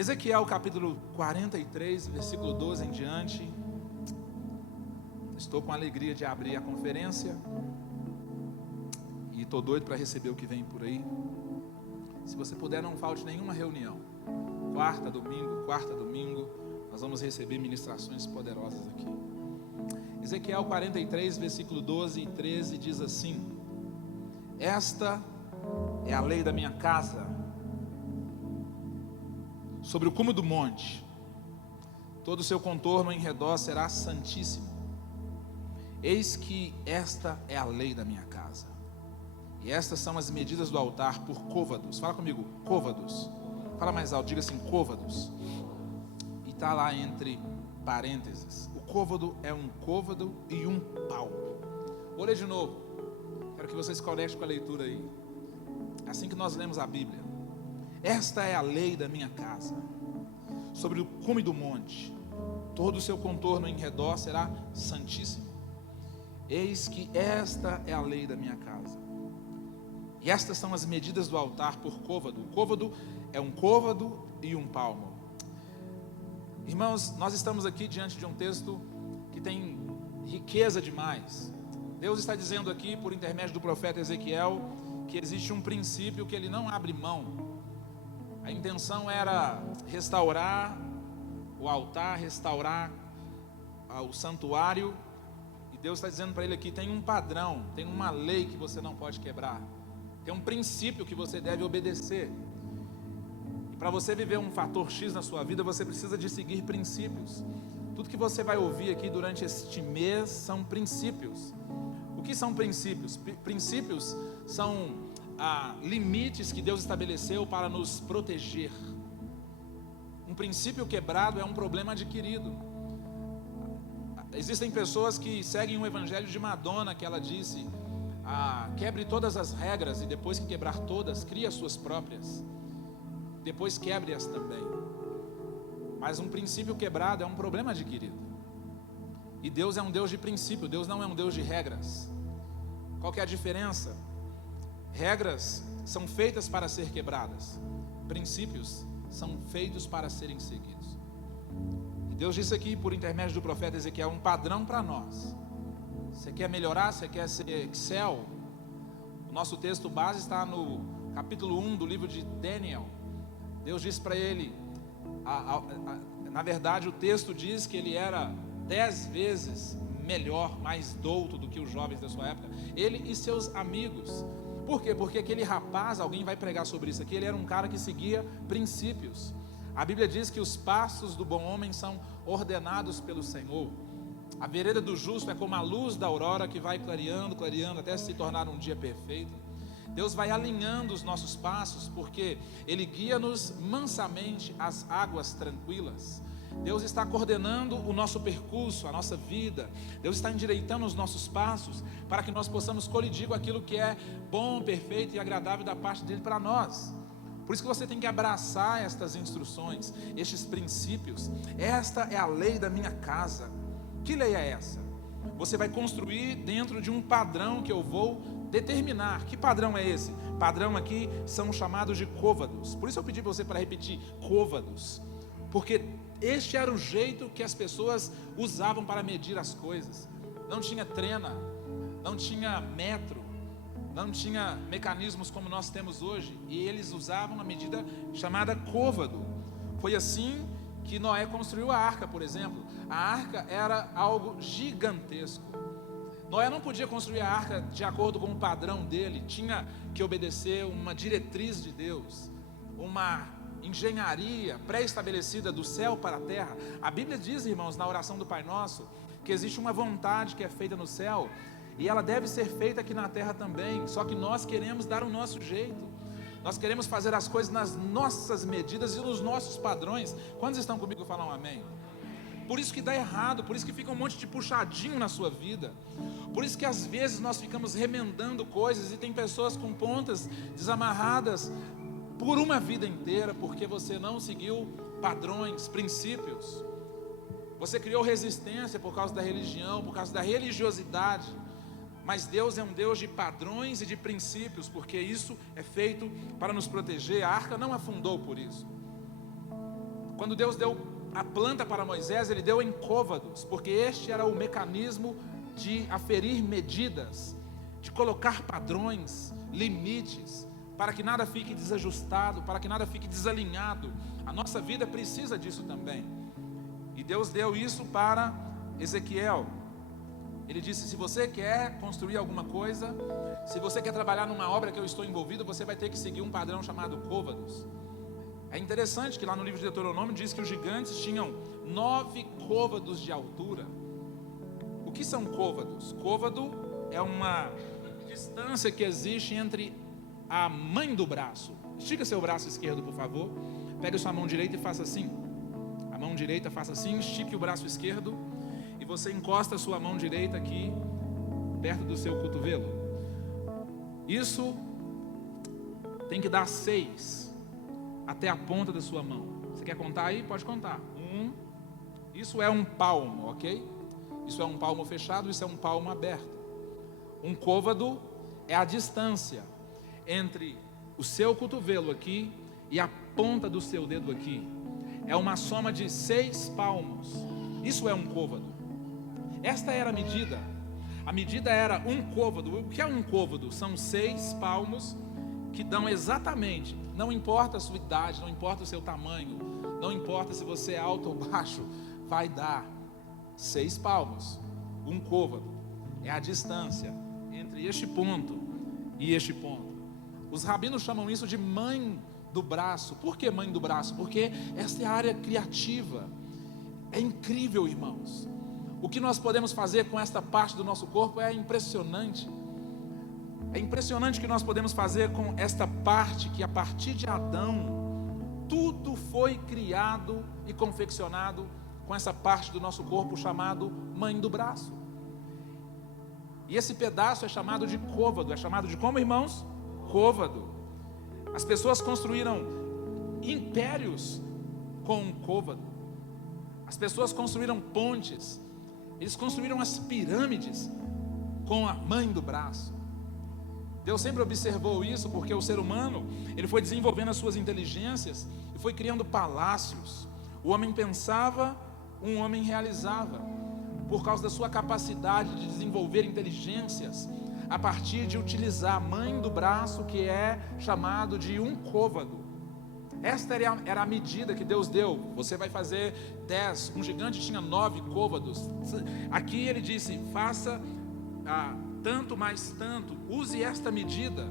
Ezequiel capítulo 43, versículo 12 em diante. Estou com a alegria de abrir a conferência e estou doido para receber o que vem por aí. Se você puder, não falte nenhuma reunião. Quarta, domingo, nós vamos receber ministrações poderosas aqui. Ezequiel 43, versículo 12 e 13 diz assim: esta é a lei da minha casa, sobre o cume do monte, todo o seu contorno em redor será santíssimo. Eis que esta é a lei da minha casa, e estas são as medidas do altar por côvados. Fala comigo, côvados. Fala mais alto, diga assim, côvados. E está lá entre parênteses. O côvado é um côvado e um palmo. Vou ler de novo. Quero que vocês conectem com a leitura aí. Assim que nós lemos a Bíblia. Esta é a lei da minha casa, sobre o cume do monte, todo o seu contorno em redor será santíssimo. Eis que esta é a lei da minha casa, e estas são as medidas do altar por côvado. O côvado é um côvado e um palmo. Irmãos, nós estamos aqui diante de um texto que tem riqueza demais. Deus está dizendo aqui, por intermédio do profeta Ezequiel, que existe um princípio que ele não abre mão. A intenção era restaurar o altar, restaurar o santuário. E Deus está dizendo para ele aqui, tem um padrão, tem uma lei que você não pode quebrar. Tem um princípio que você deve obedecer. E para você viver um fator X na sua vida, você precisa de seguir princípios. Tudo que você vai ouvir aqui durante este mês são princípios. O que são princípios? Princípios são limites que Deus estabeleceu para nos proteger. Um princípio quebrado é um problema adquirido. Existem pessoas que seguem o evangelho de Madonna, que ela disse: quebre todas as regras, e depois que quebrar todas, crie as suas próprias. Depois quebre-as também. Mas um princípio quebrado é um problema adquirido. E Deus é um Deus de princípio, Deus não é um Deus de regras. Qual que é a diferença? Regras são feitas para ser quebradas, princípios são feitos para serem seguidos. E Deus disse aqui, por intermédio do profeta Ezequiel, um padrão para nós. Você quer melhorar? Você quer ser Excel? O nosso texto base está no capítulo 1 do livro de Daniel. Deus disse para ele, na verdade o texto diz que ele era 10 vezes melhor, mais douto do que os jovens da sua época, ele e seus amigos. Por quê? Porque aquele rapaz, alguém vai pregar sobre isso aqui, ele era um cara que seguia princípios. A Bíblia diz que os passos do bom homem são ordenados pelo Senhor. A vereda do justo é como a luz da aurora que vai clareando, clareando, até se tornar um dia perfeito. Deus vai alinhando os nossos passos, porque Ele guia-nos mansamente às águas tranquilas. Deus está coordenando o nosso percurso, a nossa vida. Deus está endireitando os nossos passos para que nós possamos colidir com aquilo que é bom, perfeito e agradável da parte dele para nós. Por isso que você tem que abraçar estas instruções, estes princípios. Esta é a lei da minha casa. Que lei é essa? Você vai construir dentro de um padrão que eu vou determinar. Que padrão é esse? Padrão aqui são chamados de côvados. Por isso eu pedi para você para repetir, côvados. Porque este era o jeito que as pessoas usavam para medir as coisas. Não tinha trena, não tinha metro, não tinha mecanismos como nós temos hoje. E eles usavam a medida chamada côvado. Foi assim que Noé construiu a arca, por exemplo. A arca era algo gigantesco. Noé não podia construir a arca de acordo com o padrão dele. Tinha que obedecer uma diretriz de Deus, uma engenharia pré-estabelecida do céu para a terra. A Bíblia diz, irmãos, na oração do Pai Nosso, que existe uma vontade que é feita no céu e ela deve ser feita aqui na terra também. Só que nós queremos dar o nosso jeito. Nós queremos fazer as coisas nas nossas medidas e nos nossos padrões. Quantos estão comigo? Falam um amém. Por isso que dá errado, por isso que fica um monte de puxadinho na sua vida. Por isso que às vezes nós ficamos remendando coisas e tem pessoas com pontas desamarradas por uma vida inteira, porque você não seguiu padrões, princípios. Você criou resistência por causa da religião, por causa da religiosidade. Mas Deus é um Deus de padrões e de princípios, porque isso é feito para nos proteger. A arca não afundou por isso. Quando Deus deu a planta para Moisés, Ele deu em côvados, porque este era o mecanismo de aferir medidas, de colocar padrões, limites, para que nada fique desajustado, para que nada fique desalinhado. A nossa vida precisa disso também. E Deus deu isso para Ezequiel. Ele disse: se você quer construir alguma coisa, se você quer trabalhar numa obra que eu estou envolvido, você vai ter que seguir um padrão chamado côvados. É interessante que lá no livro de Deuteronômio diz que os gigantes tinham 9 côvados de altura. O que são côvados? Côvado é uma distância que existe entre a mãe do braço. Estica seu braço esquerdo, por favor. Pegue sua mão direita e faça assim. A mão direita faça assim, estique o braço esquerdo e você encosta a sua mão direita aqui perto do seu cotovelo. Isso tem que dar 6 até a ponta da sua mão. Você quer contar aí? Pode contar. 1. Isso é um palmo, ok? Isso é um palmo fechado, isso é um palmo aberto. Um côvado é a distância entre o seu cotovelo aqui e a ponta do seu dedo aqui. É uma soma de 6 palmos. Isso é um côvado. Esta era a medida. A medida era um côvado. O que é um côvado? São 6 palmos que dão exatamente, não importa a sua idade, não importa o seu tamanho, não importa se você é alto ou baixo, vai dar 6 palmos. Um côvado é a distância entre este ponto e este ponto. Os rabinos chamam isso de mãe do braço. Por que mãe do braço? Porque esta é a área criativa. É incrível, irmãos. O que nós podemos fazer com esta parte do nosso corpo é impressionante. É impressionante o que nós podemos fazer com esta parte que a partir de Adão, tudo foi criado e confeccionado com essa parte do nosso corpo chamado mãe do braço. E esse pedaço é chamado de côvado. É chamado de como, irmãos? Côvado. As pessoas construíram impérios com um côvado. As pessoas construíram pontes. Eles construíram as pirâmides com a mãe do braço. Deus sempre observou isso porque o ser humano, ele foi desenvolvendo as suas inteligências e foi criando palácios. O homem pensava, um homem realizava. Por causa da sua capacidade de desenvolver inteligências, a partir de utilizar a mãe do braço, que é chamado de um côvado. Esta era a medida que Deus deu. Você vai fazer 10. Um gigante tinha 9 côvados. Aqui ele disse: faça tanto mais tanto. Use esta medida.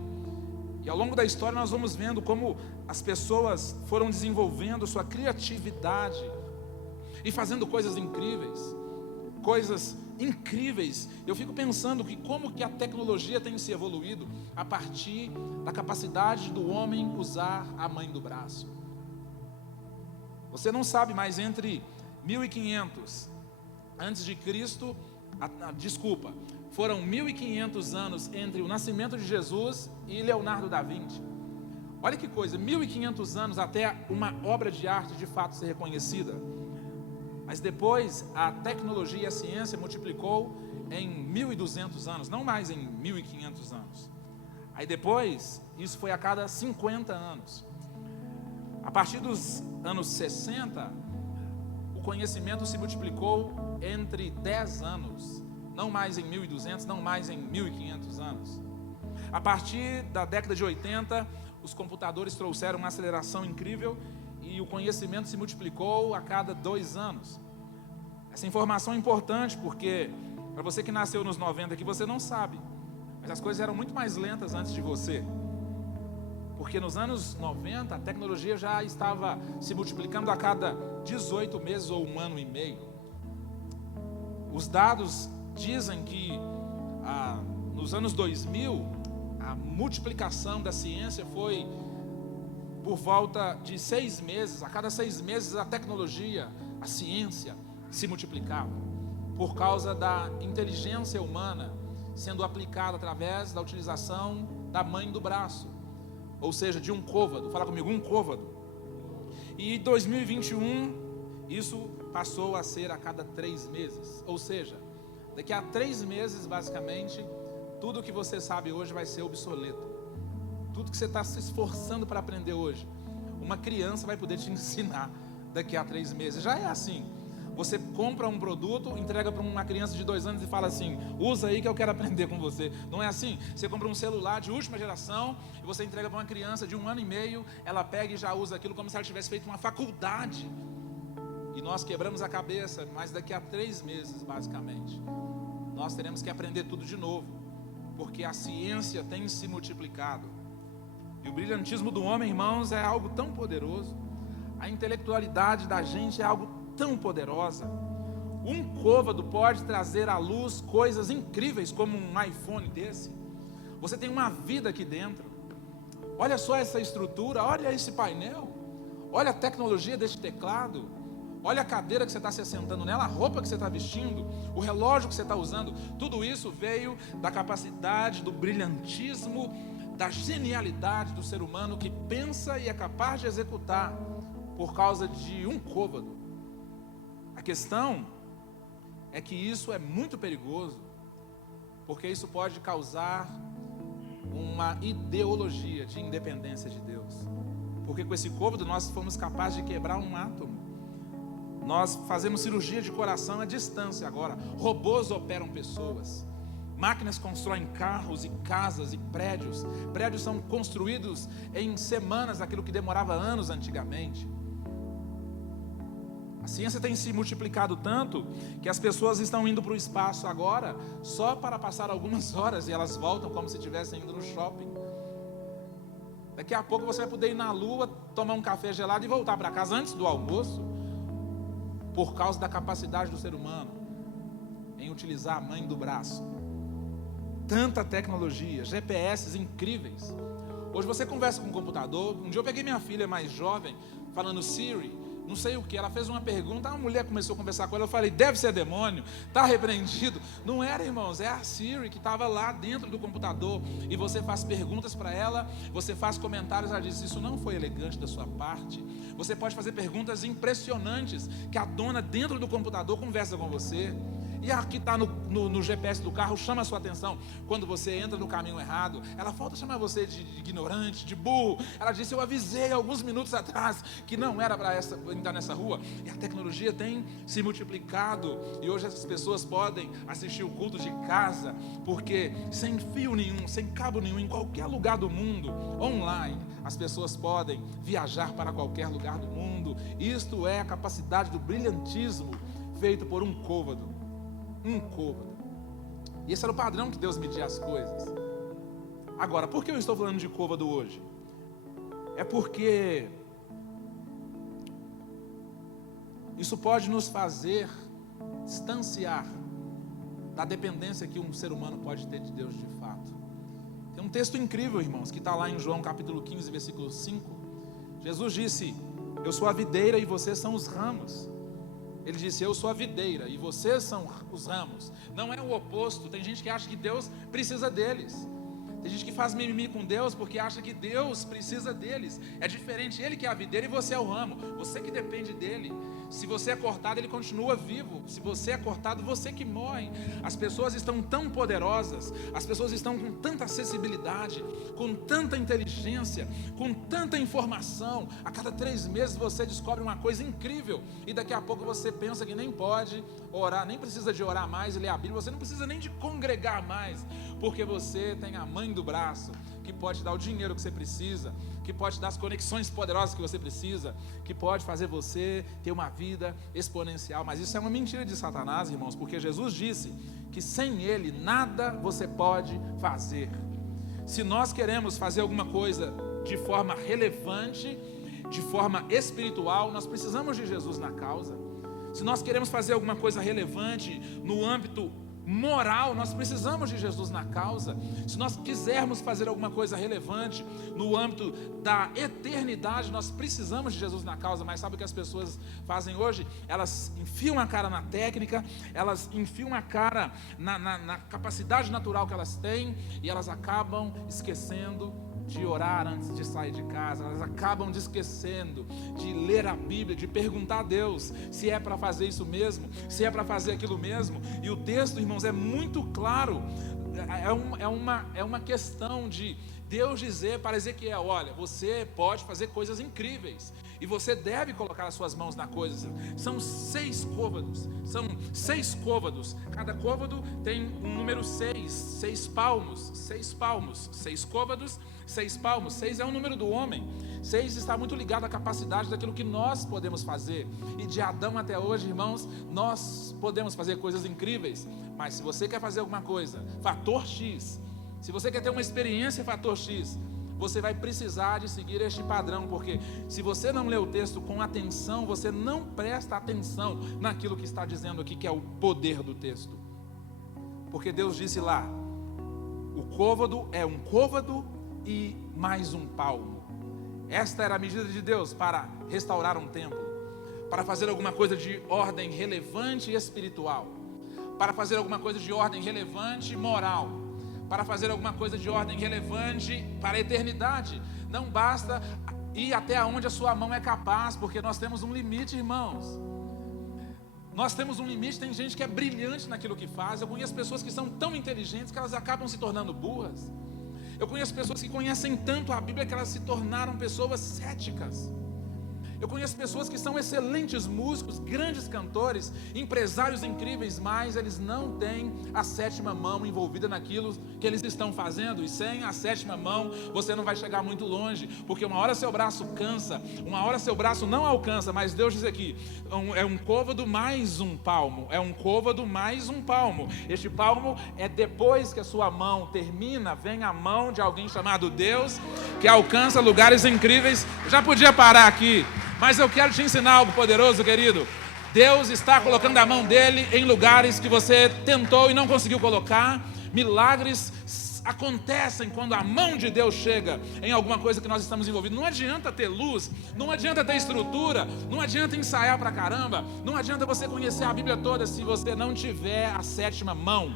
E ao longo da história nós vamos vendo como as pessoas foram desenvolvendo sua criatividade e fazendo coisas incríveis. Coisas incríveis. Eu fico pensando que como que a tecnologia tem se evoluído a partir da capacidade do homem usar a mãe do braço. Você não sabe, mas entre 1500 antes de Cristo, foram 1500 anos entre o nascimento de Jesus e Leonardo da Vinci. Olha que coisa, 1500 anos até uma obra de arte de fato ser reconhecida. Mas depois a tecnologia e a ciência multiplicou em 1200 anos, não mais em 1500 anos. Aí depois, isso foi a cada 50 anos. A partir dos anos 60, o conhecimento se multiplicou entre 10 anos, não mais em 1200, não mais em 1500 anos. A partir da década de 80, os computadores trouxeram uma aceleração incrível e o conhecimento se multiplicou a cada 2 anos. Essa informação é importante porque, para você que nasceu nos 90 aqui, você não sabe, mas as coisas eram muito mais lentas antes de você. Porque nos anos 90 a tecnologia já estava se multiplicando a cada 18 meses ou 1 ano e meio. Os dados dizem que nos anos 2000 a multiplicação da ciência foi por volta de 6 meses. A cada 6 meses a tecnologia, a ciência se multiplicava, por causa da inteligência humana sendo aplicada através da utilização da mãe do braço, ou seja, de um côvado. Fala comigo, um côvado. E em 2021 isso passou a ser a cada 3 meses, ou seja, daqui a 3 meses basicamente tudo que você sabe hoje vai ser obsoleto. Tudo que você está se esforçando para aprender hoje, uma criança vai poder te ensinar daqui a 3 meses. Já é assim. Você compra um produto, entrega para uma criança de 2 anos e fala assim: usa aí que eu quero aprender com você. Não é assim? Você compra um celular de última geração e você entrega para uma criança de 1 ano e meio, ela pega e já usa aquilo como se ela tivesse feito uma faculdade. E nós quebramos a cabeça, mas daqui a 3 meses, basicamente, nós teremos que aprender tudo de novo, porque a ciência tem se multiplicado. E o brilhantismo do homem, irmãos, é algo tão poderoso. A intelectualidade da gente é algo tão poderosa. Um côvado pode trazer à luz coisas incríveis, como um iPhone desse. Você tem uma vida aqui dentro. Olha só essa estrutura, olha esse painel, olha a tecnologia desse teclado, olha a cadeira que você está se assentando nela, a roupa que você está vestindo, o relógio que você está usando. Tudo isso veio da capacidade, do brilhantismo, da genialidade do ser humano que pensa e é capaz de executar por causa de um côvado. A questão é que isso é muito perigoso, porque isso pode causar uma ideologia de independência de Deus. Porque com esse côvado nós fomos capazes de quebrar um átomo. Nós fazemos cirurgia de coração à distância agora. Robôs operam pessoas. Máquinas constroem carros e casas e prédios. Prédios são construídos em semanas, aquilo que demorava anos antigamente. A ciência tem se multiplicado tanto que as pessoas estão indo para o espaço agora só para passar algumas horas e elas voltam como se estivessem indo no shopping. Daqui a pouco você vai poder ir na Lua, tomar um café gelado e voltar para casa antes do almoço, por causa da capacidade do ser humano em utilizar a mãe do braço. Tanta tecnologia, GPS incríveis. Hoje você conversa com um computador. Um dia eu peguei minha filha mais jovem falando Siri, não sei o que, ela fez uma pergunta, a mulher começou a conversar com ela, eu falei: deve ser demônio, está repreendido. Não era, irmãos, é a Siri que estava lá dentro do computador, e você faz perguntas para ela, você faz comentários, ela diz: isso não foi elegante da sua parte. Você pode fazer perguntas impressionantes, que a dona dentro do computador conversa com você. E a que está no GPS do carro chama a sua atenção quando você entra no caminho errado. Ela falta chamar você de ignorante, de burro. Ela disse: eu avisei alguns minutos atrás que não era para entrar nessa rua. E a tecnologia tem se multiplicado. E hoje essas pessoas podem assistir o culto de casa, porque sem fio nenhum, sem cabo nenhum, em qualquer lugar do mundo, online, as pessoas podem viajar para qualquer lugar do mundo. Isto é a capacidade do brilhantismo feito por um côvado. Um côvado. E esse era o padrão que Deus media as coisas. Agora, por que eu estou falando de côvado hoje? É porque isso pode nos fazer distanciar da dependência que um ser humano pode ter de Deus de fato. Tem um texto incrível, irmãos, que está lá em João capítulo 15, versículo 5. Jesus disse: eu sou a videira e vocês são os ramos. Ele disse: eu sou a videira e vocês são os ramos. Não é o oposto. Tem gente que acha que Deus precisa deles. Tem gente que faz mimimi com Deus porque acha que Deus precisa deles. É diferente. Ele que é a videira e você é o ramo. Você que depende dele. Se você é cortado, ele continua vivo. Se você é cortado, você que morre. As pessoas estão tão poderosas, as pessoas estão com tanta acessibilidade, com tanta inteligência, com tanta informação. A cada 3 meses você descobre uma coisa incrível, e daqui a pouco você pensa que nem pode orar, nem precisa de orar mais e ler a Bíblia. Você não precisa nem de congregar mais, porque você tem a mãe do braço, que pode dar o dinheiro que você precisa, que pode dar as conexões poderosas que você precisa, que pode fazer você ter uma vida exponencial. Mas isso é uma mentira de Satanás, irmãos, porque Jesus disse que sem ele nada você pode fazer. Se nós queremos fazer alguma coisa de forma relevante, de forma espiritual, nós precisamos de Jesus na causa. Se nós queremos fazer alguma coisa relevante no âmbito moral, nós precisamos de Jesus na causa. Se nós quisermos fazer alguma coisa relevante no âmbito da eternidade, nós precisamos de Jesus na causa. Mas sabe o que as pessoas fazem hoje? Elas enfiam a cara na técnica, elas enfiam a cara na capacidade natural que elas têm, e elas acabam esquecendo de orar antes de sair de casa. Elas acabam esquecendo de ler a Bíblia, de perguntar a Deus se é para fazer isso mesmo, se é para fazer aquilo mesmo. E o texto, irmãos, é muito claro. É uma questão de Deus dizer para Ezequiel: olha, você pode fazer coisas incríveis. E você deve colocar as suas mãos na coisa. São 6 côvados. São 6 côvados. Cada côvado tem um número 6. 6 palmos. 6 palmos. 6 côvados, 6 palmos. 6 é o número do homem. 6 está muito ligado à capacidade daquilo que nós podemos fazer. E de Adão até hoje, irmãos, nós podemos fazer coisas incríveis. Mas se você quer fazer alguma coisa, fator X. Se você quer ter uma experiência fator X, você vai precisar de seguir este padrão, porque se você não lê o texto com atenção, você não presta atenção naquilo que está dizendo aqui, que é o poder do texto. Porque Deus disse lá, o côvado é um côvado e mais um palmo. Esta era a medida de Deus para restaurar um templo, para fazer alguma coisa de ordem relevante e espiritual, para fazer alguma coisa de ordem relevante e moral, para fazer alguma coisa de ordem relevante para a eternidade. Não basta ir até onde a sua mão é capaz, porque nós temos um limite, irmãos. Nós temos um limite. Tem gente que é brilhante naquilo que faz. Eu conheço pessoas que são tão inteligentes que elas acabam se tornando burras. Eu conheço pessoas que conhecem tanto a Bíblia que elas se tornaram pessoas céticas. Eu conheço pessoas que são excelentes músicos, grandes cantores, empresários incríveis, mas eles não têm a 7ª mão envolvida naquilo que eles estão fazendo. E sem a 7ª mão, você não vai chegar muito longe, porque uma hora seu braço cansa, uma hora seu braço não alcança, mas Deus diz aqui, é um côvado mais um palmo, é um côvado mais um palmo. Este palmo é depois que a sua mão termina, vem a mão de alguém chamado Deus, que alcança lugares incríveis. Eu já podia parar aqui, mas eu quero te ensinar algo poderoso, querido. Deus está colocando a mão dele em lugares que você tentou e não conseguiu colocar. Milagres acontecem quando a mão de Deus chega em alguma coisa que nós estamos envolvidos. Não adianta ter luz, não adianta ter estrutura, não adianta ensaiar pra caramba, não adianta você conhecer a Bíblia toda se você não tiver a 7ª mão.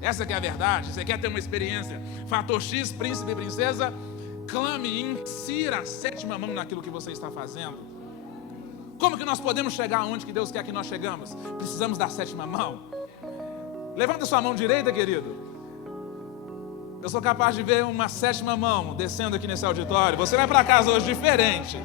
Essa que é a verdade. Você quer ter uma experiência fator X, príncipe e princesa? Clame e insira a 7ª mão naquilo que você está fazendo. Como que nós podemos chegar aonde que Deus quer que nós chegamos? Precisamos da 7ª mão. Levanta sua mão direita, querido. Eu sou capaz de ver uma 7ª mão descendo aqui nesse auditório. Você vai para casa hoje diferente.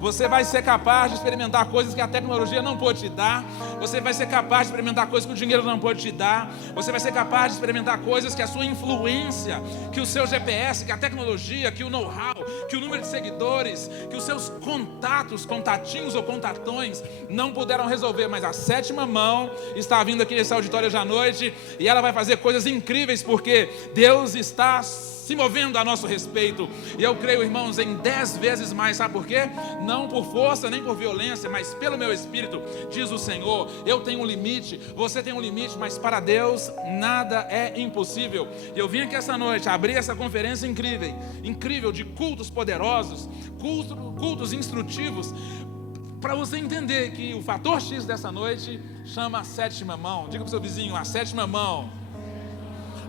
Você vai ser capaz de experimentar coisas que a tecnologia não pode te dar. Você vai ser capaz de experimentar coisas que o dinheiro não pode te dar. Você vai ser capaz de experimentar coisas que a sua influência, que o seu GPS, que a tecnologia, que o know-how, que o número de seguidores, que os seus contatos, contatinhos ou contatões não puderam resolver. Mas a 7ª mão está vindo aqui nesse auditório hoje à noite e ela vai fazer coisas incríveis, porque Deus está se movendo a nosso respeito. E eu creio, irmãos, em 10 vezes mais. Sabe por quê? Não por força nem por violência, mas pelo meu espírito, diz o Senhor. Eu tenho um limite, você tem um limite, mas para Deus nada é impossível. E eu vim aqui essa noite abrir essa conferência incrível de cultos poderosos, cultos instrutivos, para você entender que o fator X dessa noite chama a 7ª mão. Diga para o seu vizinho, a 7ª mão.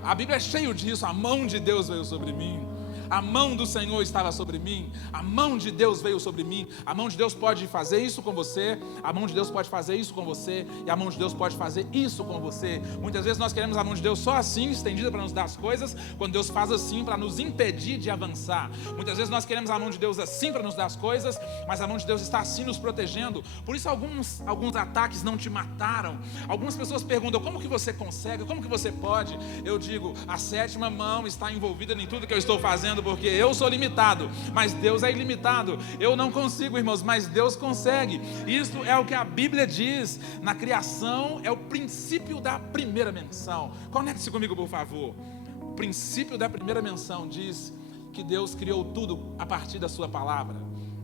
A Bíblia é cheia disso. A mão de Deus veio sobre mim. A mão do Senhor estava sobre mim. A mão de Deus veio sobre mim. A mão de Deus pode fazer isso com você. A mão de Deus pode fazer isso com você. E a mão de Deus pode fazer isso com você. Muitas vezes nós queremos a mão de Deus só assim, estendida para nos dar as coisas, quando Deus faz assim para nos impedir de avançar. Muitas vezes nós queremos a mão de Deus assim para nos dar as coisas, mas a mão de Deus está assim nos protegendo. Por isso alguns ataques não te mataram. Algumas pessoas perguntam, como que você consegue? Como que você pode? Eu digo, a 7ª mão está envolvida em tudo que eu estou fazendo, porque eu sou limitado, mas Deus é ilimitado. Eu não consigo, irmãos, mas Deus consegue. Isso é o que a Bíblia diz. Na criação é o princípio da primeira menção. Conecte-se comigo, por favor. O princípio da primeira menção diz que Deus criou tudo a partir da sua palavra.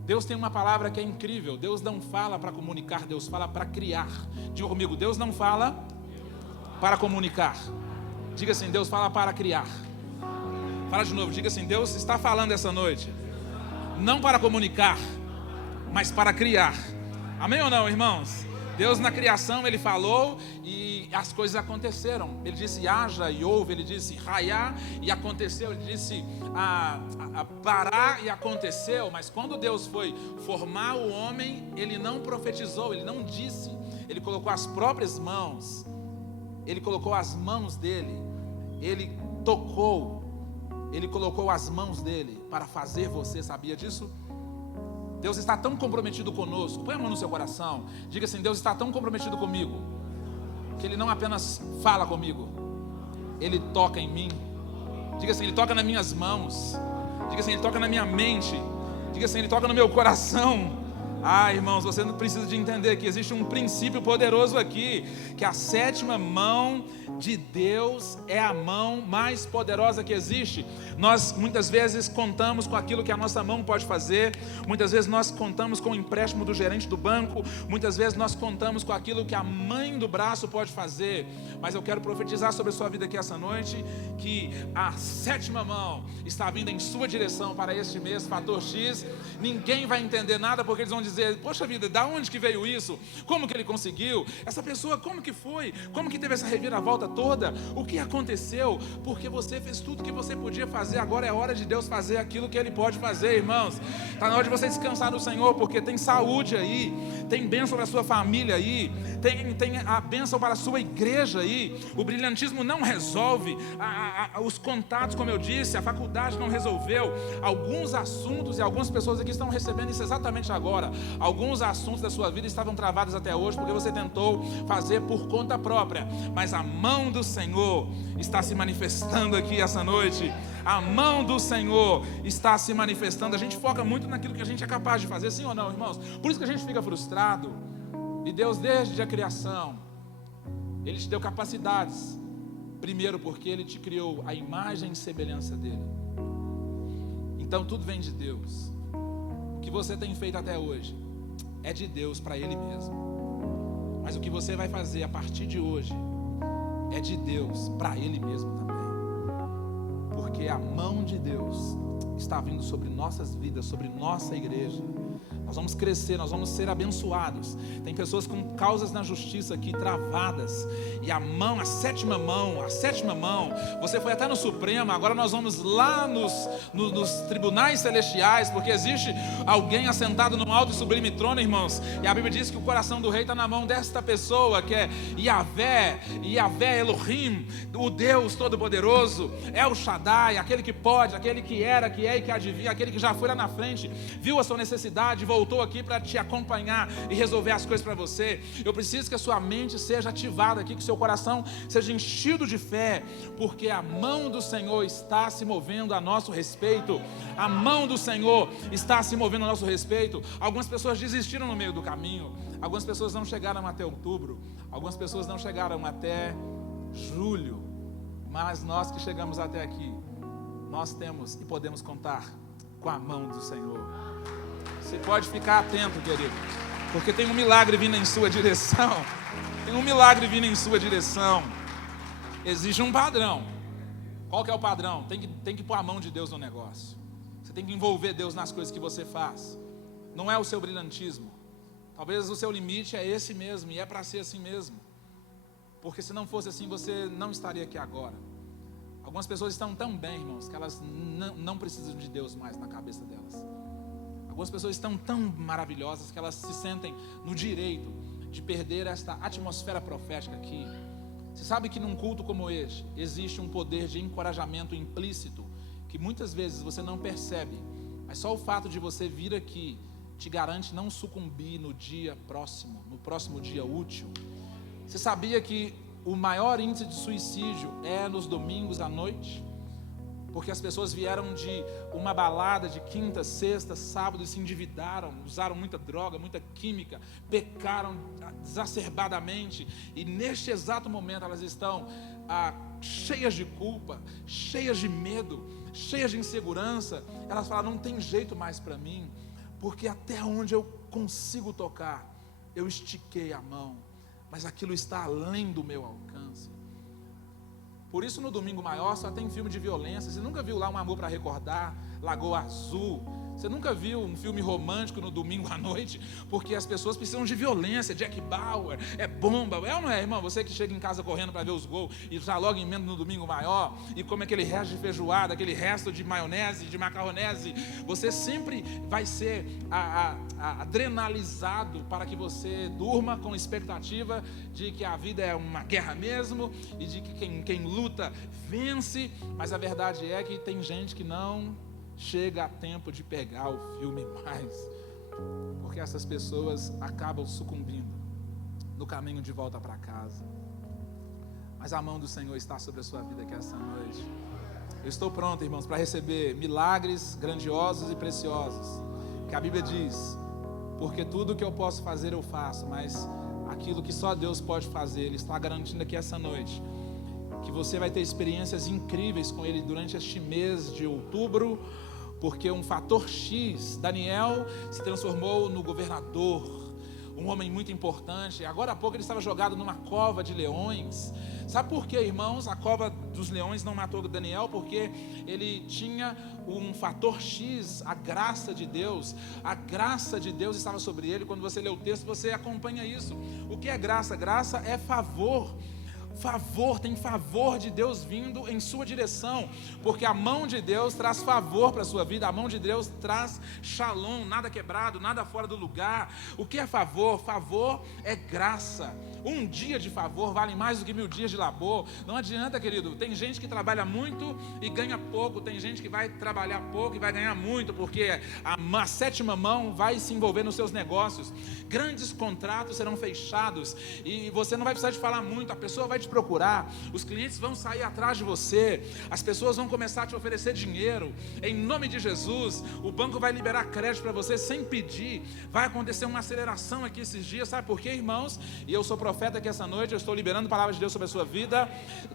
Deus tem uma palavra que é incrível. Deus não fala para comunicar, Deus fala para criar. Diga comigo, Deus não fala para comunicar. Diga assim, Deus fala para criar. Fala de novo, diga assim, Deus está falando essa noite, não para comunicar, mas para criar. Amém ou não, irmãos? Deus na criação, Ele falou e as coisas aconteceram. Ele disse haja e houve, Ele disse raiar e aconteceu, Ele disse parar e aconteceu. Mas quando Deus foi formar o homem, Ele não profetizou, Ele não disse, Ele colocou as próprias mãos, Ele colocou as mãos dEle, Ele tocou, Ele colocou as mãos dEle para fazer você, sabia disso? Deus está tão comprometido conosco. Põe a mão no seu coração. Diga assim: Deus está tão comprometido comigo, que Ele não apenas fala comigo, Ele toca em mim. Diga assim: Ele toca nas minhas mãos. Diga assim: Ele toca na minha mente. Diga assim: Ele toca no meu coração. Irmãos, você não precisa de entender que existe um princípio poderoso aqui, que a 7ª mão de Deus é a mão mais poderosa que existe. Nós muitas vezes contamos com aquilo que a nossa mão pode fazer, muitas vezes nós contamos com o empréstimo do gerente do banco, muitas vezes nós contamos com aquilo que a mãe do braço pode fazer, mas eu quero profetizar sobre a sua vida aqui essa noite, que a 7ª mão está vindo em sua direção para este mês, fator X. Ninguém vai entender nada, porque eles vão dizer: poxa vida, da onde que veio isso? Como que ele conseguiu? Essa pessoa, como que foi? Como que teve essa reviravolta toda? O que aconteceu? Porque você fez tudo que você podia fazer. Agora é hora de Deus fazer aquilo que Ele pode fazer, irmãos. Está na hora de você descansar no Senhor, porque tem saúde aí, tem bênção para a sua família aí, tem a bênção para a sua igreja aí. O brilhantismo não resolve, os contatos, como eu disse, a faculdade não resolveu. Alguns assuntos, e algumas pessoas aqui estão recebendo isso exatamente agora. Alguns assuntos da sua vida estavam travados até hoje, porque você tentou fazer por conta própria, mas a mão do Senhor está se manifestando aqui essa noite. A mão do Senhor está se manifestando. A gente foca muito naquilo que a gente é capaz de fazer, sim ou não, irmãos? Por isso que a gente fica frustrado. E Deus, desde a criação, Ele te deu capacidades. Primeiro porque Ele te criou a imagem e semelhança dEle. Então tudo vem de Deus. O que você tem feito até hoje é de Deus para Ele mesmo. Mas o que você vai fazer a partir de hoje é de Deus para Ele mesmo também. Porque a mão de Deus está vindo sobre nossas vidas, sobre nossa igreja. Nós vamos crescer, nós vamos ser abençoados. Tem pessoas com causas na justiça aqui travadas. E a mão, a 7ª mão, você foi até no Supremo, agora nós vamos lá nos tribunais celestiais, porque existe alguém assentado num alto e sublime trono, irmãos. E a Bíblia diz que o coração do rei está na mão desta pessoa, que é Yahvé Elohim, o Deus Todo-Poderoso, El Shaddai, aquele que pode, aquele que era, que é e que adivinha, aquele que já foi lá na frente, viu a sua necessidade, voltou aqui para te acompanhar e resolver as coisas para você. Eu preciso que a sua mente seja ativada aqui, que o seu coração seja enchido de fé, porque a mão do Senhor está se movendo a nosso respeito. A mão do Senhor está se movendo a nosso respeito. Algumas pessoas desistiram no meio do caminho, algumas pessoas não chegaram até outubro, algumas pessoas não chegaram até julho, mas nós que chegamos até aqui, nós temos e podemos contar com a mão do Senhor. Você pode ficar atento, querido, porque tem um milagre vindo em sua direção. Tem um milagre vindo em sua direção. Existe um padrão. Qual que é o padrão? Tem que pôr a mão de Deus no negócio. Você tem que envolver Deus nas coisas que você faz. Não é o seu brilhantismo. Talvez o seu limite é esse mesmo, e é para ser assim mesmo. Porque se não fosse assim, você não estaria aqui agora. Algumas pessoas estão tão bem, irmãos, que elas não precisam de Deus mais na cabeça delas. Algumas pessoas estão tão maravilhosas que elas se sentem no direito de perder esta atmosfera profética aqui. Você sabe que num culto como este existe um poder de encorajamento implícito que muitas vezes você não percebe, mas só o fato de você vir aqui te garante não sucumbir no dia próximo, no próximo dia útil. Você sabia que o maior índice de suicídio é nos domingos à noite? Porque as pessoas vieram de uma balada de quinta, sexta, sábado e se endividaram, usaram muita droga, muita química, pecaram exacerbadamente, e neste exato momento elas estão cheias de culpa, cheias de medo, cheias de insegurança. Elas falam: não tem jeito mais para mim, porque até onde eu consigo tocar, eu estiquei a mão, mas aquilo está além do meu alcance. Por isso no Domingo Maior só tem filme de violência. Você nunca viu lá Um Amor para Recordar, Lagoa Azul? Você nunca viu um filme romântico no domingo à noite? Porque as pessoas precisam de violência. Jack Bauer, é bomba. É ou não é, irmão? Você que chega em casa correndo para ver os gols e já logo emenda no Domingo Maior e come aquele resto de feijoada, aquele resto de maionese, de macarronese, você sempre vai ser adrenalizado para que você durma com expectativa de que a vida é uma guerra mesmo e de que quem luta vence. Mas a verdade é que tem gente que não chega a tempo de pegar o filme mais. porque essas pessoas acabam sucumbindo no caminho de volta para casa. Mas a mão do Senhor está sobre a sua vida aqui essa noite. Eu estou pronto, irmãos, para receber milagres grandiosos e preciosos, que a Bíblia diz: porque tudo que eu posso fazer eu faço, mas aquilo que só Deus pode fazer, Ele está garantindo aqui essa noite, que você vai ter experiências incríveis com Ele durante este mês de outubro, porque um fator X, Daniel se transformou no governador, um homem muito importante. Agora há pouco ele estava jogado numa cova de leões. Sabe por quê, irmãos? A cova dos leões não matou Daniel, porque ele tinha um fator X, a graça de Deus. A graça de Deus estava sobre ele. Quando você lê o texto, você acompanha isso. O que é graça? Graça é favor. Favor, tem favor de Deus vindo em sua direção, porque a mão de Deus traz favor para a sua vida, a mão de Deus traz shalom, nada quebrado, nada fora do lugar. O que é favor? Favor é graça. Um dia de favor vale mais do que 1000 dias de labor. Não adianta, querido, tem gente que trabalha muito e ganha pouco, tem gente que vai trabalhar pouco e vai ganhar muito, porque a sétima mão vai se envolver nos seus negócios. Grandes contratos serão fechados e você não vai precisar de falar muito, a pessoa vai te procurar, os clientes vão sair atrás de você, as pessoas vão começar a te oferecer dinheiro, em nome de Jesus. O banco vai liberar crédito para você sem pedir, vai acontecer uma aceleração aqui esses dias. Sabe por quê, irmãos? E eu sou profeta aqui essa noite, eu estou liberando palavras de Deus sobre a sua vida.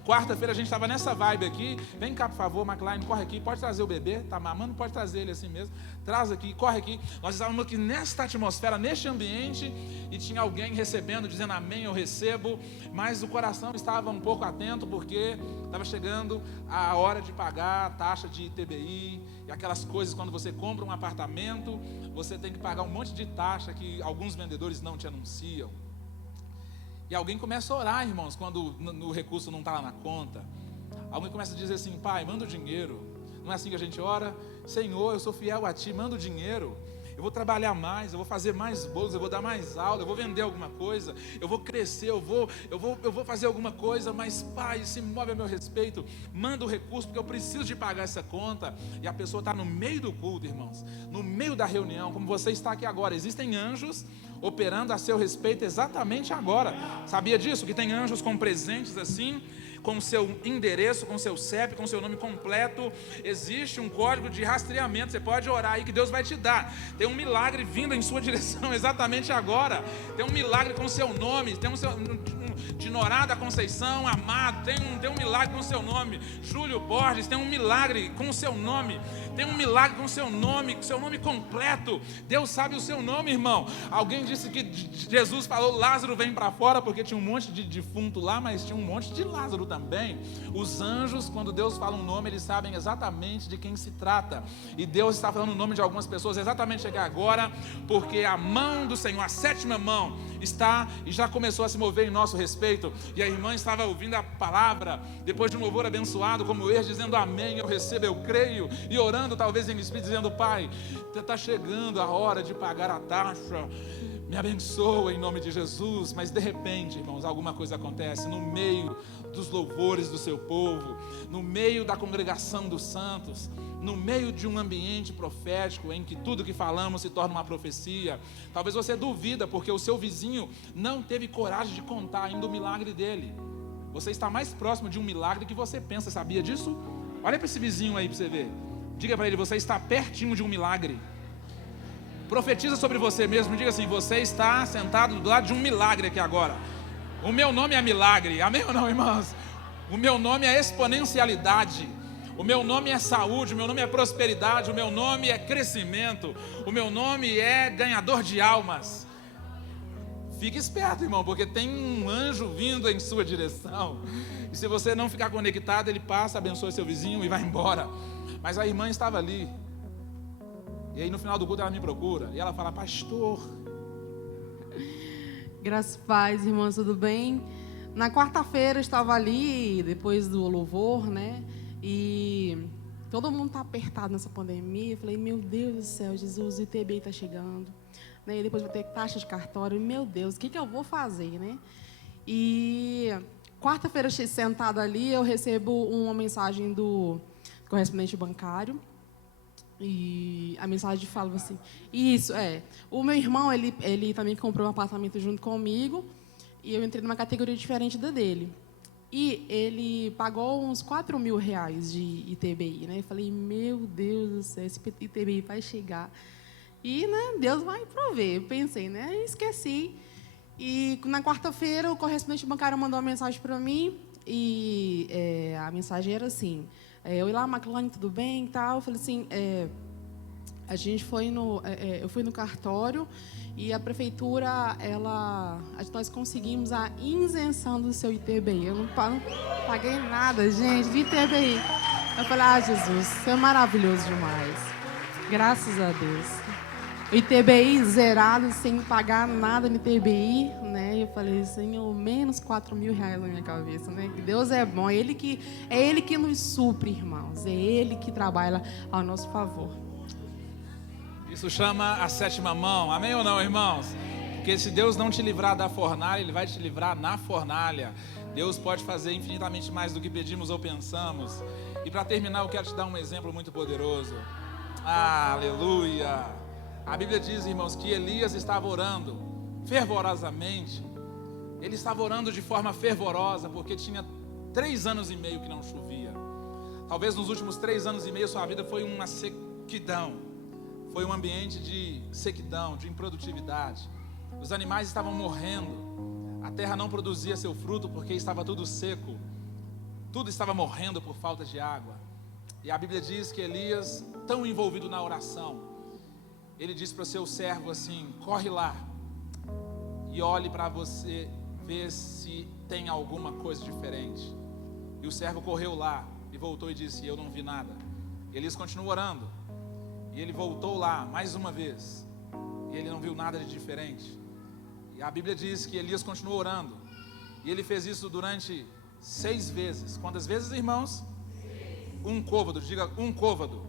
Quarta-feira a gente estava nessa vibe aqui. Vem cá, por favor, McLean, corre aqui, pode trazer o bebê, tá mamando, pode trazer ele assim mesmo, traz aqui, corre aqui. Nós estávamos aqui nesta atmosfera, neste ambiente, e tinha alguém recebendo, dizendo amém, eu recebo, mas o coração estava um pouco atento, porque estava chegando a hora de pagar a taxa de ITBI e aquelas coisas. Quando você compra um apartamento, você tem que pagar um monte de taxa que alguns vendedores não te anunciam. E alguém começa a orar, irmãos, quando o recurso não está lá na conta. Alguém começa a dizer assim: pai, manda o dinheiro. Não é assim que a gente ora? Senhor, eu sou fiel a ti, manda o dinheiro. Eu vou trabalhar mais, eu vou fazer mais bolos, eu vou dar mais aula, eu vou vender alguma coisa, eu vou crescer, eu vou fazer alguma coisa, mas pai, se move a meu respeito, manda o recurso, porque eu preciso de pagar essa conta. E a pessoa está no meio do culto, irmãos, no meio da reunião, como você está aqui agora. Existem anjos operando a seu respeito exatamente agora. Sabia disso? Que tem anjos com presentes assim, com o seu endereço, com o seu CEP, com o seu nome completo. Existe um código de rastreamento, você pode orar aí que Deus vai te dar. Tem um milagre vindo em sua direção exatamente agora. Tem um milagre com o seu nome, tem de Norada Conceição, Amado, tem um milagre com o seu nome. Júlio Borges, tem um milagre com o seu nome. Tem um milagre com o seu nome completo. Deus sabe o seu nome, irmão. Alguém disse que Jesus falou: Lázaro vem para fora, porque tinha um monte de defunto lá, mas tinha um monte de Lázaro também. Os anjos, quando Deus fala um nome, eles sabem exatamente de quem se trata. E Deus está falando o nome de algumas pessoas exatamente aqui agora, porque a mão do Senhor, a sétima mão, está e já começou a se mover em nosso respeito. E a irmã estava ouvindo a palavra, depois de um louvor abençoado como esse, dizendo amém, eu recebo, eu creio, e orando talvez em espírito, dizendo: pai, está chegando a hora de pagar a taxa, me abençoa em nome de Jesus. Mas de repente, irmãos, alguma coisa acontece no meio dos louvores do seu povo, no meio da congregação dos santos, no meio de um ambiente profético em que tudo que falamos se torna uma profecia. Talvez você duvida porque o seu vizinho não teve coragem de contar ainda o milagre dele. Você está mais próximo de um milagre que você pensa, sabia disso? Olha para esse vizinho aí para você ver. Diga para ele: você está pertinho de um milagre. Profetiza sobre você mesmo, diga assim: você está sentado do lado de um milagre aqui agora. O meu nome é milagre, amém ou não, irmãos? O meu nome é exponencialidade, o meu nome é saúde, o meu nome é prosperidade, o meu nome é crescimento, o meu nome é ganhador de almas. Fique esperto, irmão, porque tem um anjo vindo em sua direção, e se você não ficar conectado, ele passa, abençoa seu vizinho e vai embora. Mas a irmã estava ali, e aí no final do culto ela me procura, e ela fala: pastor. Graças a Deus, irmãos, tudo bem? Na quarta-feira eu estava ali, depois do louvor, né? E todo mundo está apertado nessa pandemia. Eu falei: meu Deus do céu, Jesus, o ITBI está chegando, né? E depois vai ter taxa de cartório. Meu Deus, o que eu vou fazer, né? E quarta-feira, sentada ali, eu recebo uma mensagem do correspondente bancário. E a mensagem falava assim, isso, o meu irmão, ele também comprou um apartamento junto comigo, e eu entrei numa categoria diferente da dele. E ele pagou uns R$4.000 de ITBI, né? Eu falei, meu Deus do céu, esse ITBI vai chegar. E, né, Deus vai prover. Eu pensei, né? E esqueci. E na quarta-feira, o correspondente bancário mandou uma mensagem para mim, e a mensagem era assim, oi lá, McLane, tudo bem e tal? Eu falei assim, a gente foi eu fui no cartório e a prefeitura, nós conseguimos a isenção do seu ITBI. Eu não paguei nada, gente, de ITBI. Eu falei, Jesus, isso é maravilhoso demais. Graças a Deus. O ITBI zerado, sem pagar nada no ITBI, né? E eu falei, Senhor, menos R$4.000 na minha cabeça, né? Que Deus é bom, é Ele que nos supre, irmãos. É Ele que trabalha ao nosso favor. Isso chama a sétima mão, amém ou não, irmãos? Porque se Deus não te livrar da fornalha, Ele vai te livrar na fornalha. Deus pode fazer infinitamente mais do que pedimos ou pensamos. E para terminar, eu quero te dar um exemplo muito poderoso. Aleluia! A Bíblia diz, irmãos, que Elias estava orando fervorosamente. Ele estava orando de forma fervorosa, porque tinha 3 anos e meio que não chovia. Talvez nos últimos 3 anos e meio sua vida foi uma sequidão. Foi um ambiente de sequidão, de improdutividade. Os animais estavam morrendo. A terra não produzia seu fruto porque estava tudo seco. Tudo estava morrendo por falta de água. E a Bíblia diz que Elias, tão envolvido na oração, ele disse para o seu servo assim, corre lá e olhe para você ver se tem alguma coisa diferente. E o servo correu lá e voltou e disse, eu não vi nada. Elias continuou orando e ele voltou lá mais uma vez e ele não viu nada de diferente. E a Bíblia diz que Elias continuou orando e ele fez isso durante 6 vezes. Quantas vezes, irmãos? 1 côvado, diga 1 côvado.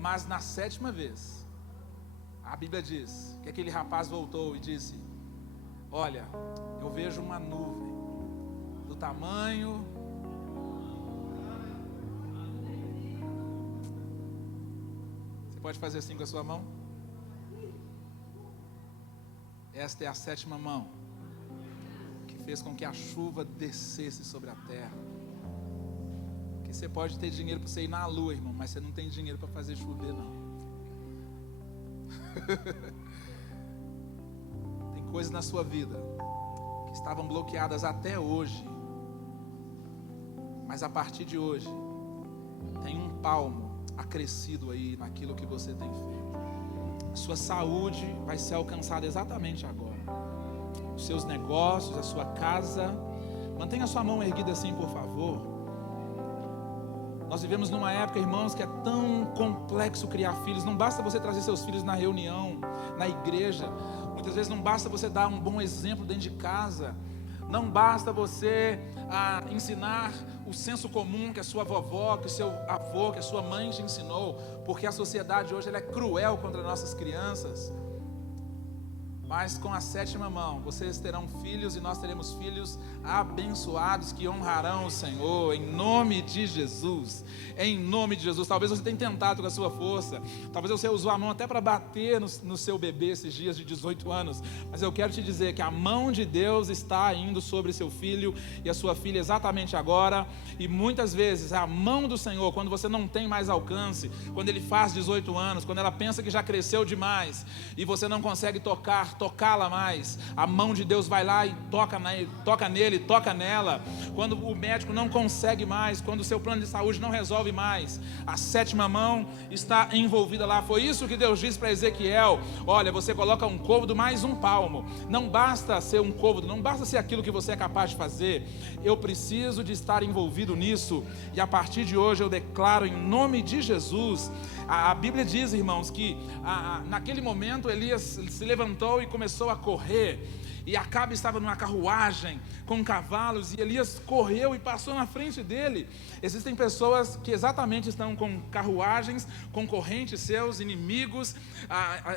Mas na 7ª vez, a Bíblia diz que aquele rapaz voltou e disse, olha, eu vejo uma nuvem do tamanho... Você pode fazer assim com a sua mão? Esta é a 7ª mão que fez com que a chuva descesse sobre a terra. Que você pode ter dinheiro para você ir na lua, irmão, mas você não tem dinheiro para fazer chover, não. Tem coisas na sua vida que estavam bloqueadas até hoje, mas a partir de hoje tem 1 palmo acrescido aí naquilo que você tem feito. A sua saúde vai ser alcançada exatamente agora. Os seus negócios, a sua casa. Mantenha a sua mão erguida assim, por favor. Nós vivemos numa época, irmãos, que é tão complexo criar filhos. Não basta você trazer seus filhos na reunião, na igreja. Muitas vezes não basta você dar um bom exemplo dentro de casa. Não basta você ensinar o senso comum que a sua vovó, que o seu avô, que a sua mãe te ensinou. Porque a sociedade hoje ela é cruel contra nossas crianças. Mas com a 7ª mão, vocês terão filhos e nós teremos filhos abençoados que honrarão o Senhor, em nome de Jesus. Em nome de Jesus. Talvez você tenha tentado com a sua força. Talvez você usou a mão até para bater no seu bebê esses dias de 18 anos. Mas eu quero te dizer que a mão de Deus está indo sobre seu filho e a sua filha exatamente agora. E muitas vezes a mão do Senhor, quando você não tem mais alcance, quando ele faz 18 anos, quando ela pensa que já cresceu demais e você não consegue tocá-la mais, a mão de Deus vai lá e toca nele, toca nela. Quando o médico não consegue mais, quando o seu plano de saúde não resolve mais, a 7ª mão está envolvida lá. Foi isso que Deus disse para Ezequiel: olha, você coloca 1 côvado mais 1 palmo. Não basta ser 1 côvado, não basta ser aquilo que você é capaz de fazer. Eu preciso de estar envolvido nisso. E a partir de hoje eu declaro em nome de Jesus. A Bíblia diz, irmãos, que naquele momento Elias se levantou e começou a correr, e Acabe estava numa carruagem com cavalos, e Elias correu e passou na frente dele. Existem pessoas que exatamente estão com carruagens, concorrentes seus, inimigos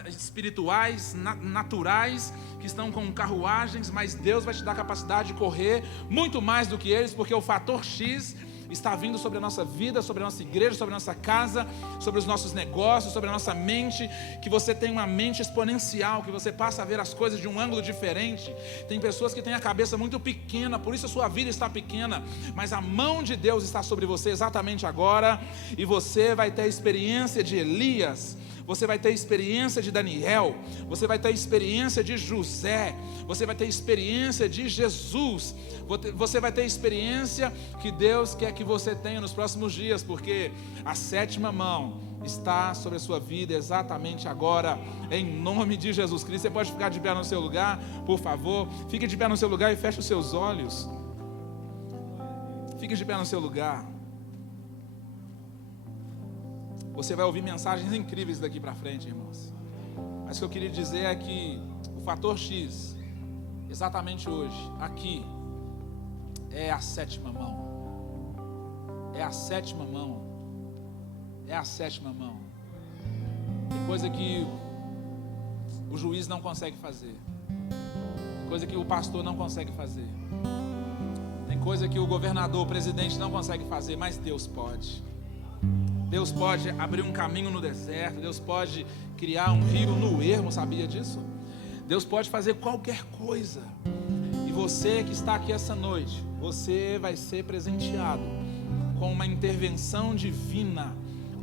espirituais, naturais, que estão com carruagens, mas Deus vai te dar a capacidade de correr muito mais do que eles, porque o fator X está vindo sobre a nossa vida, sobre a nossa igreja, sobre a nossa casa, sobre os nossos negócios, sobre a nossa mente, que você tem uma mente exponencial, que você passa a ver as coisas de um ângulo diferente. Tem pessoas que têm a cabeça muito pequena, por isso a sua vida está pequena, mas a mão de Deus está sobre você exatamente agora, e você vai ter a experiência de Elias, você vai ter experiência de Daniel, você vai ter experiência de José, você vai ter experiência de Jesus, você vai ter experiência que Deus quer que você tenha nos próximos dias, porque a 7ª mão está sobre a sua vida exatamente agora, em nome de Jesus Cristo. Você pode ficar de pé no seu lugar, por favor, fique de pé no seu lugar e feche os seus olhos, fique de pé no seu lugar. Você vai ouvir mensagens incríveis daqui para frente, irmãos. Mas o que eu queria dizer é que o fator X, exatamente hoje, aqui, é a 7ª mão. É a 7ª mão. É a 7ª mão. Tem coisa que o juiz não consegue fazer. Tem coisa que o pastor não consegue fazer. Tem coisa que o governador, o presidente não consegue fazer, mas Deus pode. Deus pode abrir um caminho no deserto. Deus pode criar um rio no ermo, sabia disso? Deus pode fazer qualquer coisa. E você que está aqui essa noite, você vai ser presenteado com uma intervenção divina.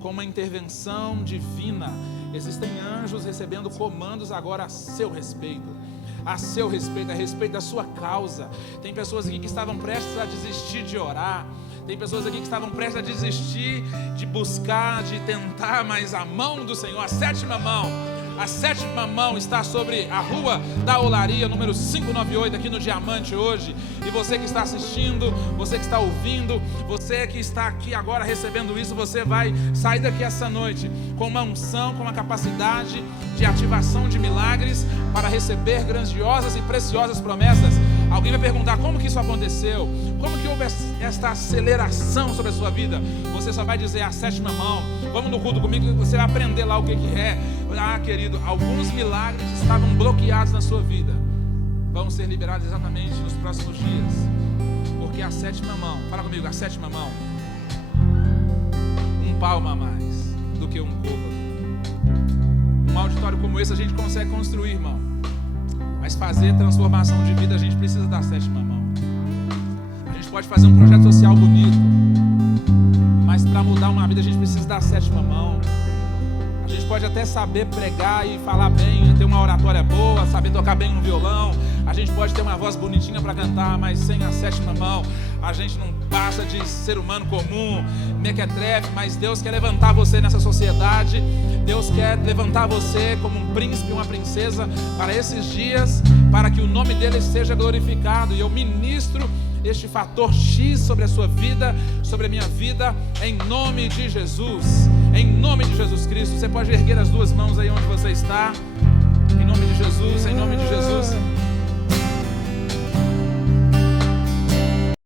Com uma intervenção divina. Existem anjos recebendo comandos agora a seu respeito. A seu respeito, a respeito da sua causa. Tem pessoas aqui que estavam prestes a desistir de orar. Tem pessoas aqui que estavam prestes a desistir de buscar, de tentar, mas a mão do Senhor, a 7ª mão, a 7ª mão está sobre a Rua da Olaria, número 598, aqui no Diamante hoje. E você que está assistindo, você que está ouvindo, você que está aqui agora recebendo isso, você vai sair daqui essa noite com uma unção, com uma capacidade de ativação de milagres para receber grandiosas e preciosas promessas. Alguém vai perguntar como que isso aconteceu, como que houve esta aceleração sobre a sua vida. Você só vai dizer a 7ª mão. Vamos no culto comigo que você vai aprender lá o que é. Ah, querido, alguns milagres estavam bloqueados na sua vida, vão ser liberados exatamente nos próximos dias, porque a 7ª mão, fala comigo, a 7ª mão, um palmo a mais do que um côvado. Um auditório como esse a gente consegue construir, irmão, mas fazer transformação de vida a gente precisa da 7ª mão. A gente pode fazer um projeto social bonito, mas para mudar uma vida a gente precisa da 7ª mão. A gente pode até saber pregar e falar bem, ter uma oratória boa, saber tocar bem um violão. A gente pode ter uma voz bonitinha para cantar, mas sem a 7ª mão a gente não passa de ser humano comum, mequetrefe. Mas Deus quer levantar você nessa sociedade. Deus quer levantar você como um príncipe, uma princesa para esses dias, para que o nome dele seja glorificado. E eu ministro este fator X sobre a sua vida, sobre a minha vida, em nome de Jesus, em nome de Jesus Cristo. Você pode erguer as duas mãos aí onde você está, em nome de Jesus, em nome